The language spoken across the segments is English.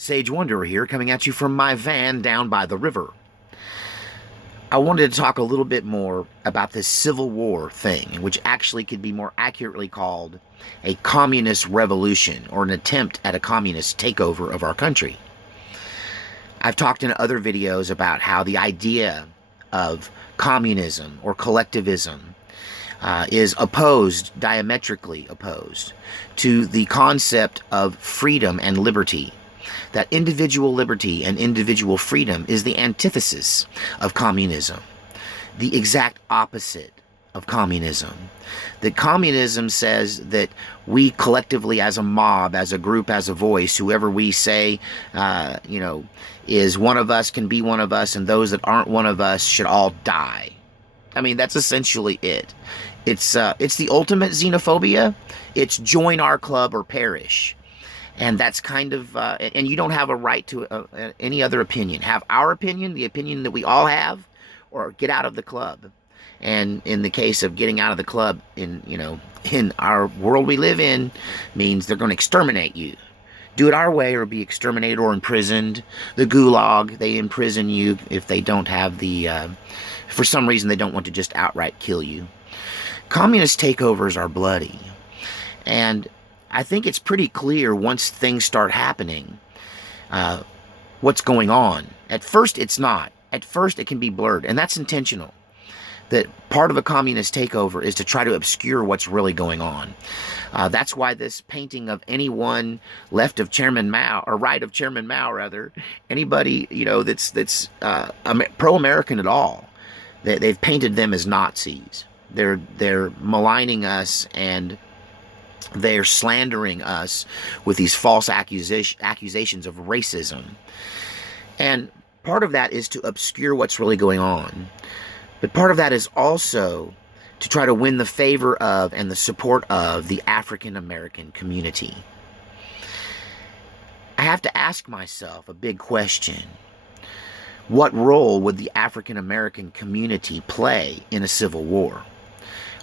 Sage Wanderer here, coming at you from my van down by the river. I wanted to talk a little bit more about this Civil War thing, which actually could be more accurately called a communist revolution or an attempt at a communist takeover of our country. I've talked in other videos about how the idea of communism or collectivism is opposed, diametrically opposed, to the concept of freedom and liberty. That individual liberty and individual freedom is the antithesis of communism, the exact opposite of communism. That communism says that we collectively as a mob, as a group, as a voice, whoever we say, is one of us can be one of us, and those that aren't one of us should all die. I mean, that's essentially it. It's the ultimate xenophobia. It's join our club or perish. And that's kind of, and you don't have a right to any other opinion. Have our opinion, the opinion that we all have, or get out of the club. And in the case of getting out of the club, in our world we live in, means they're going to exterminate you. Do it our way or be exterminated or imprisoned. The gulag, they imprison you if they don't have the, for some reason they don't want to just outright kill you. Communist takeovers are bloody. And I think it's pretty clear once things start happening what's going on. At first, it's not. At first, it can be blurred, and that's intentional. That part of a communist takeover is to try to obscure what's really going on. That's why this painting of anyone left of Chairman Mao, or right of Chairman Mao, rather, anybody that's pro-American at all, they've painted them as Nazis. They're maligning us and they're slandering us with these false accusations of racism. And part of that is to obscure what's really going on. But part of that is also to try to win the favor of and the support of the African American community. I have to ask myself a big question. What role would the African American community play in a civil war?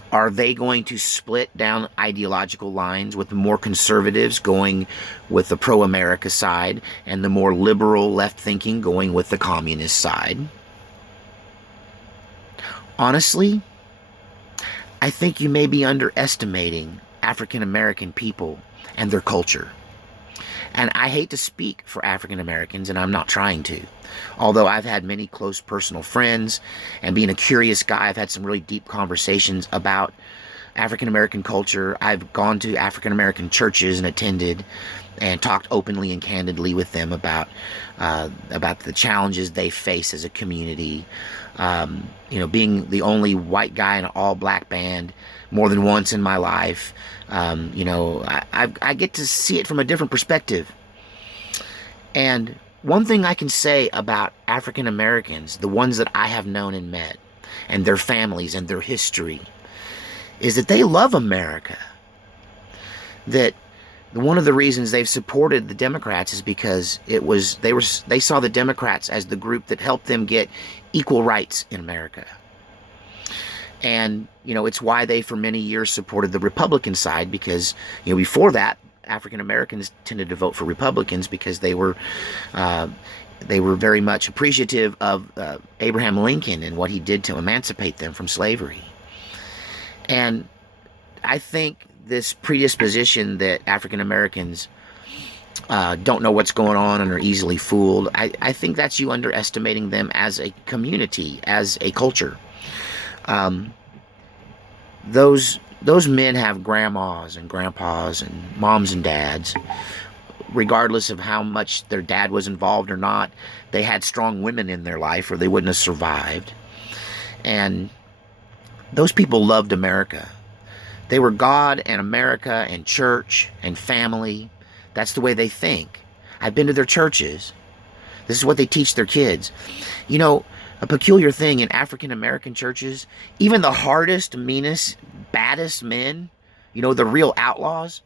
Are they going to split down ideological lines, with the more conservatives going with the pro-America side and the more liberal left-thinking going with the communist side? Honestly, I think you may be underestimating African American people and their culture. And I hate to speak for African Americans, and I'm not trying to. Although I've had many close personal friends, and being a curious guy, I've had some really deep conversations about African American culture. I've gone to African American churches and attended and talked openly and candidly with them about the challenges they face as a community. Being the only white guy in an all-black band more than once in my life, I get to see it from a different perspective. And one thing I can say about African Americans, the ones that I have known and met, and their families and their history, is that they love America. That one of the reasons they've supported the Democrats is because they saw the Democrats as the group that helped them get equal rights in America. And, it's why they for many years supported the Republican side, because, before that, African Americans tended to vote for Republicans because they were very much appreciative of Abraham Lincoln and what he did to emancipate them from slavery. And I think this predisposition that African Americans don't know what's going on and are easily fooled, I think that's you underestimating them as a community, as a culture. Those men have grandmas and grandpas and moms and dads. Regardless of how much their dad was involved or not, they had strong women in their life or they wouldn't have survived. And those people loved America. They were God and America and church and family. That's the way they think. I've been to their churches. This is what they teach their kids. A peculiar thing in African American churches, even the hardest, meanest, baddest men, the real outlaws,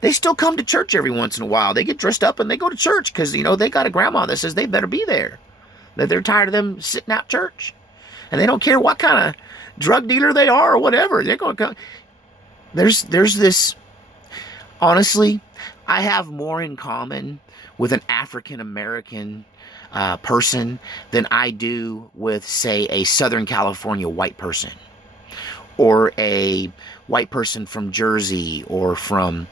they still come to church every once in a while. They get dressed up and they go to church because, they got a grandma that says they better be there. That they're tired of them sitting out church. And they don't care what kind of drug dealer they are or whatever. They're going to come. There's this, honestly, I have more in common with an African American person than I do with, say, a Southern California white person, or a white person from Jersey or from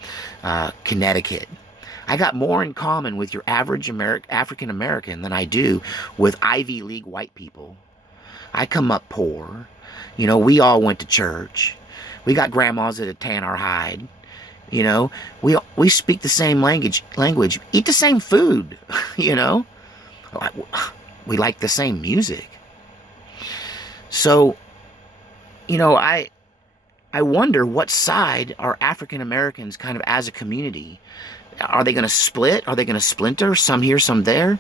Connecticut. I got more in common with your average African American than I do with Ivy League white people. I come up poor. You know, we all went to church. We got grandmas that tan our hide. You know, we speak the same language, eat the same food, you know. We like the same music. So, you know, I wonder what side are African Americans kind of as a community. Are they going to split? Are they going to splinter? Some here, some there?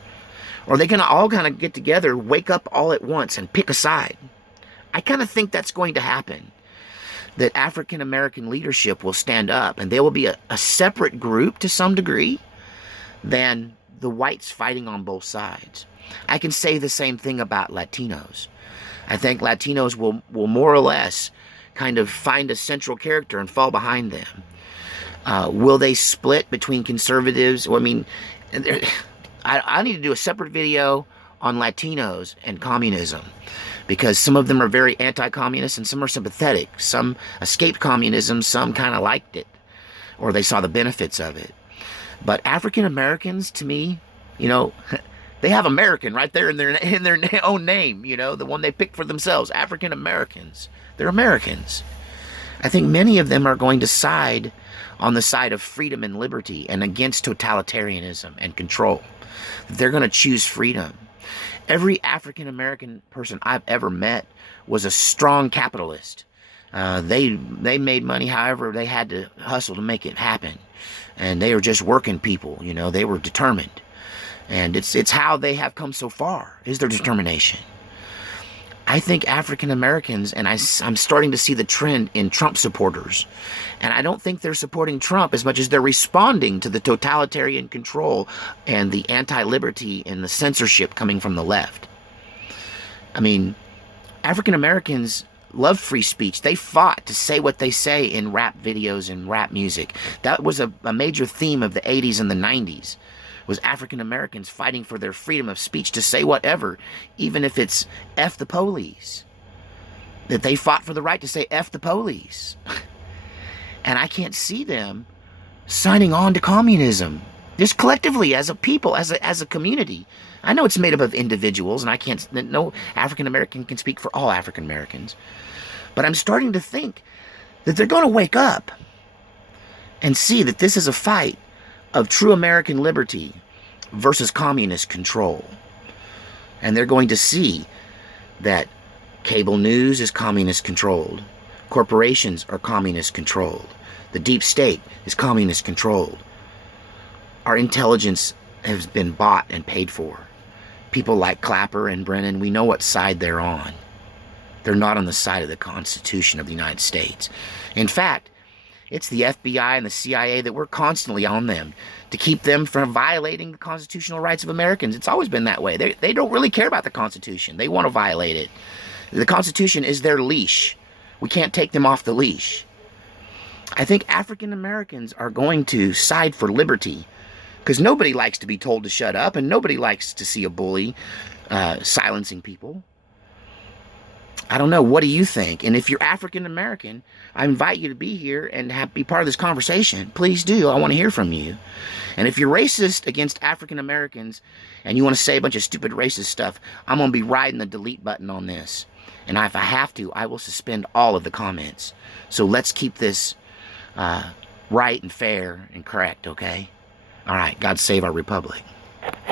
Or are they going to all kind of get together, wake up all at once and pick a side? I kind of think that's going to happen. That African American leadership will stand up and they will be a separate group to some degree than the whites fighting on both sides. I can say the same thing about Latinos. I think Latinos will more or less kind of find a central character and fall behind them. Will they split between conservatives? Well, I mean, I need to do a separate video on Latinos and communism, because some of them are very anti-communist and some are sympathetic. Some escaped communism, some kind of liked it, or they saw the benefits of it. But African Americans, to me, you know, they have American right there in their own name, you know, the one they picked for themselves, African Americans. They're Americans. I think many of them are going to side on the side of freedom and liberty and against totalitarianism and control. They're going to choose freedom. Every African American person I've ever met was a strong capitalist. They made money however they had to hustle to make it happen. And they were just working people, you know, they were determined. And it's how they have come so far, is their determination. I think African Americans, and I'm starting to see the trend in Trump supporters, and I don't think they're supporting Trump as much as they're responding to the totalitarian control and the anti-liberty and the censorship coming from the left. I mean, African Americans love free speech. They fought to say what they say in rap videos and rap music. That was a major theme of the 80s and the 90s. Was African Americans fighting for their freedom of speech to say whatever, even if it's F the police. That they fought for the right to say F the police. And I can't see them signing on to communism, just collectively as a people, as a community. I know it's made up of individuals, and no African American can speak for all African Americans. But I'm starting to think that they're going to wake up and see that this is a fight of true American liberty versus communist control. And they're going to see that cable news is communist controlled. Corporations are communist controlled. The deep state is communist controlled. Our intelligence has been bought and paid for. People like Clapper and Brennan, we know what side they're on. They're not on the side of the Constitution of the United States. In fact, it's the FBI and the CIA that we're constantly on them to keep them from violating the constitutional rights of Americans. It's always been that way. They don't really care about the Constitution. They want to violate it. The Constitution is their leash. We can't take them off the leash. I think African Americans are going to side for liberty, because nobody likes to be told to shut up, and nobody likes to see a bully silencing people. I don't know. What do you think? And if you're African American, I invite you to be here and be part of this conversation. Please do. I want to hear from you. And if you're racist against African Americans and you want to say a bunch of stupid racist stuff, I'm going to be riding the delete button on this. And if I have to, I will suspend all of the comments. So let's keep this right and fair and correct, okay? All right. God save our republic.